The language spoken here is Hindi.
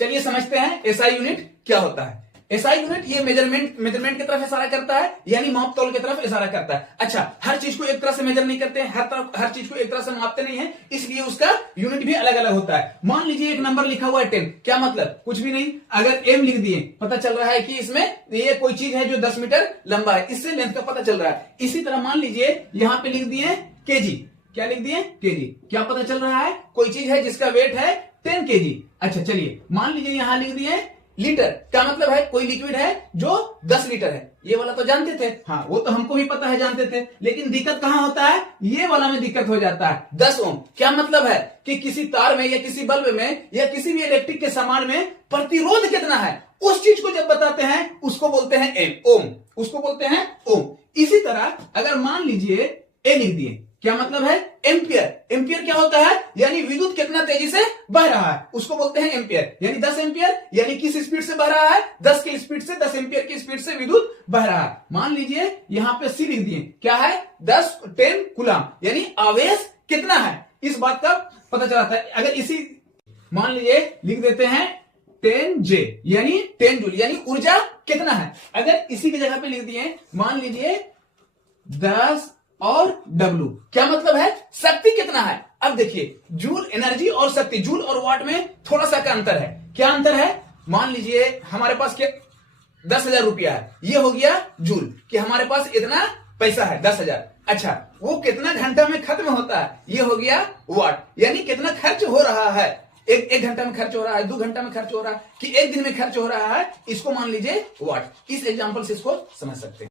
चलिए समझते हैं एसआई यूनिट क्या होता है। एसआई यूनिट ये मेजरमेंट की तरफ इशारा करता है, यानी माप तौल की तरफ इशारा करता है। अच्छा, हर चीज को एक तरह से मेजर नहीं करते हैं, हर चीज को एक तरह से मापते नहीं है, इसलिए उसका यूनिट भी अलग अलग होता है। मान लीजिए एक नंबर लिखा हुआ है 10, क्या मतलब? कुछ भी नहीं। अगर एम लिख दिए, पता चल रहा है कि इसमें ये कोई चीज है जो 10 मीटर लंबा है, इससे लेंथ का पता चल रहा है। इसी तरह मान लीजिए यहां पे लिख दिए केजी, क्या लिख दिए? केजी, क्या पता चल रहा है? कोई चीज है जिसका वेट है 10 केजी। अच्छा चलिए, मान लीजिए यहां लिख दिए लीटर, क्या मतलब है? कोई लिक्विड है जो 10 लीटर है। ये वाला तो जानते थे, हाँ वो तो हमको भी पता है, जानते थे। लेकिन दिक्कत कहां होता है? ये वाला में दिक्कत हो जाता है। 10 ओम, क्या मतलब है कि किसी तार में या किसी बल्ब में या किसी भी इलेक्ट्रिक के सामान में प्रतिरोध कितना है, उस चीज को जब बताते हैं उसको बोलते हैं एम, ओम, उसको बोलते हैं ओम। इसी तरह अगर मान लीजिए ए लिख दिए, क्या मतलब है? एम्पियर। एम्पियर क्या होता है? यानी विद्युत कितना तेजी से बह रहा है, उसको बोलते हैं एम्पियर। यानी 10 एम्पियर, यानी किस स्पीड से बह रहा है? 10 की स्पीड से, 10 एम्पियर की स्पीड से विद्युत बह रहा है। मान लीजिए यहां पे सी लिख दिए, क्या है? 10 कूलम, यानी आवेश कितना है, इस बात का पता चलाता है। अगर इसी मान लीजिए लिख देते हैं 10 जे, यानी 10 जूल, यानी ऊर्जा कितना है। अगर इसी की जगह पे लिख दिए, मान लीजिए 10 और W, क्या मतलब है? शक्ति कितना है। अब देखिए, जूल एनर्जी और शक्ति, जूल और वाट में थोड़ा सा का अंतर है। क्या अंतर है? मान लीजिए हमारे पास क्या 10,000 रुपया है, ये हो गया जूल, कि हमारे पास इतना पैसा है 10,000। अच्छा, वो कितना घंटा में खत्म होता है, ये हो गया वाट, यानी कितना खर्च हो रहा है। एक घंटा में खर्च हो रहा है, 2 घंटा में खर्च हो रहा है, कि 1 दिन में खर्च हो रहा है, इसको मान लीजिए वाट। इस एग्जांपल से इसको समझ सकते हैं।